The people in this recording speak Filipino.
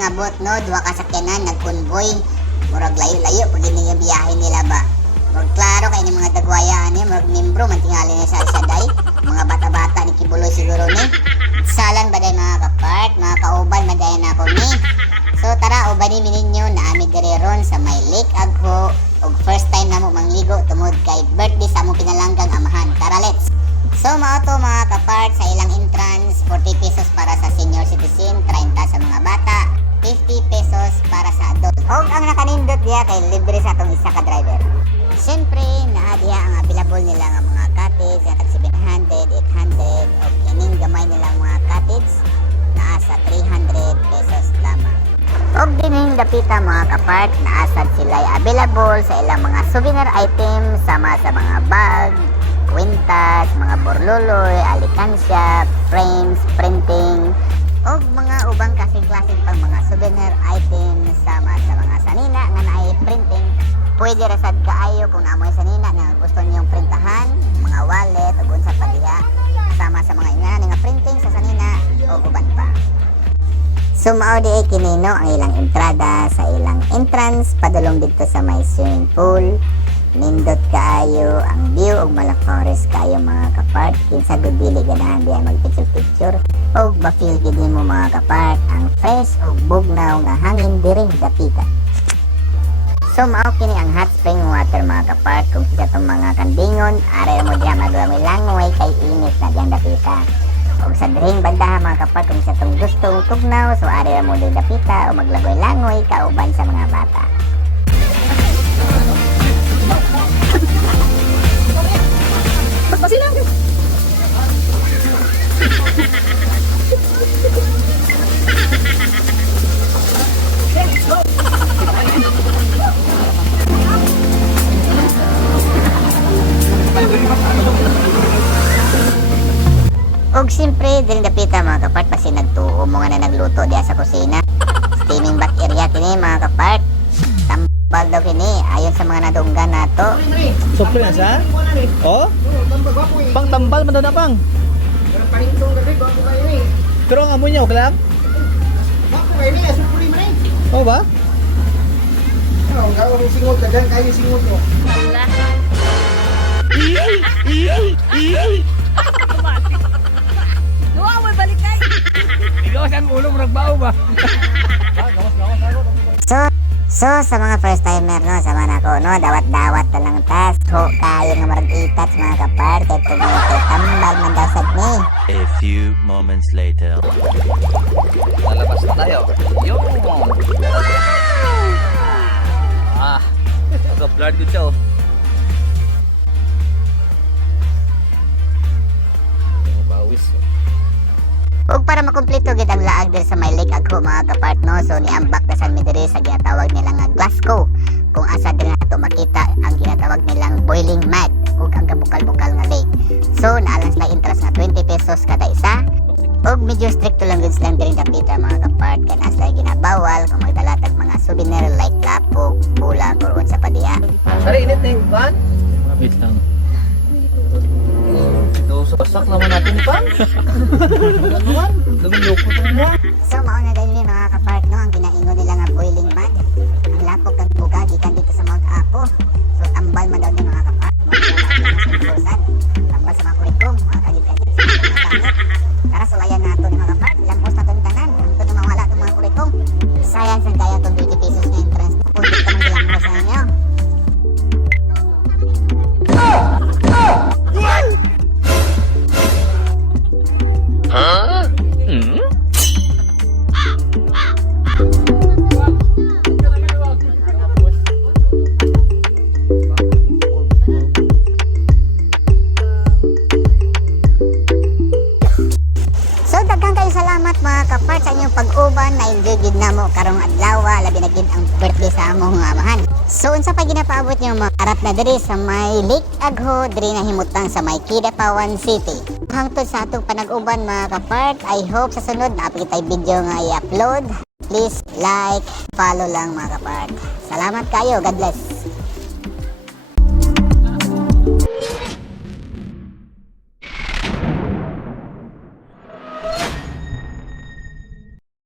nangabot no, duha ka sakyanan nagkonvoy. Murag layo-layo pag yung biyahe nila ba. Murag klaro kay ni mga dagwayaan ni, murag membro man tingali ni sa Saday. Mga bata-bata ni kibuloy siguro ni. Salan ba day mga kapart, mga kauban madayan ako ni. So tara ubanin ninyo na ami diri ron sa may Lake Agho ug first time namo mangligo tungod kay birthday sa among pinalanggang amahan. Tara let's. So mao to mga kapart sa ilang entrance, 40 pesos para sa senior citizen, 30 sa mga bata, 50 pesos para sa adult. Og ang nakanindot diya kay libre sa atong isa ka driver. Siyempre, naa diha ang available nila nga mga cottage, nga tag 700, 800, o kining gamay nilang mga cottage, naa sa 300 pesos lamang. Og dining dapita mga kapart, naasad sila available sa ilang mga souvenir items, sama sa mga bag, kwintas, mga borloloy, alikansya, frames, printing, o mga ubang kasing-klaseng pang mga souvenir items, sama sa mga sanina nga naay printing. Pwede rasad kaayo kung naamoy sanina nga gusto niyong printahan, mga wallet o unsa pa diha, sama sa mga ingana nga printing sa sanina o uban pa. So mao di kinino ang ilang entrada sa ilang entrance padulong dito sa may swimming pool. Nindot kaayo ang view og malakores kaayo mga kapart. Kinsa gud dili ganahan diha magpicture-picture og ba-feel gid mo mga kapart ang fresh og bugnaw nga hangin diri dapita. So mao kini ang hot spring water mga kapart. Kung kita tong mga kandingon, are mo diha maglangoy kay init na diyan dapita. Og sa diring bandaha mga kapart, kung sa tong gustong tugnaw, so are mo diha dapita o maglangoy-langoy kauban sa mga bata. Pasilang. Og siyempre, dili dapita mga kapart, kasi nagtuo mo nga na nagluto diya sa kusina. Steaming back area kini mga kapart. Tambal daw kini, ayon sa mga nadunggan nato. Sopre na sa? Oh? Pang tambal man daw na pang. Pero ang amoy niya, okay lang? Oh ba? Kalau singot kadang kayu singot mo. Duwa mo balik kay. Ikaw saan ulo mo nagbao ba? So sa mga first timer no, sama na ko no, dawat-dawat na lang tas. Ho kayo nga marag itats mga kapart, ito mga tambal man daw sad ni. A few moments later. Lalabas na tayo. Yung! Ah! Nag-blurred ko siya oh. Bawis oh. Ug para makumpleto gid ang laag diri sa may Lake Agho mga kapart no, so niambak na sa diri sa ginatawag nila nga Glasgow. Kung asa diri nato makita ang ginatawag nilang boiling mud ug ang kabukal-bukal nga lake. So naalang sila interest nga 20 pesos kada isa. Og medyo stricto lang gud sila diri dapita mga kapart, kaya nasa sila ginabawal kung magdalatag mga souvenir like lapok, bulak or unsa pa diha. Sari, init na yung van? Wait lang. Ito, sasak naman natin ni Pang. Ano naman? Lumiloko ito mo. So mauna din ni mga kapart no, ang ginaingon nila nga boiling mud. Ang lapok kag buga gikan dito sa Mount Apo. So tambal man daw ni mga kapart. Tambal sa mga kurikong, mga kagit-kagit sa mga tangot. Tara sulayan nato ni mga kapart. Lambos na itong tanan. Ang ito na mawala itong mga kurikong. Sayang sa kaya itong 20 pesos na entrance. Kung di ka man gilambos sa inyo. Salamat mga kapart sa inyong pag-uban na enjoy gid namo karong adlaw, labi na gid ang birthday sa among amahan. So unsa pa ginapaabot niyo mga harap na diri sa may Lake Agho, diri na himutang sa may Kidapawan City. Hangtod sa atong panag-uban mga kapart, I hope sa sunod na apikitay video nga i-upload. Please like, follow lang mga kapart. Salamat kayo, God bless.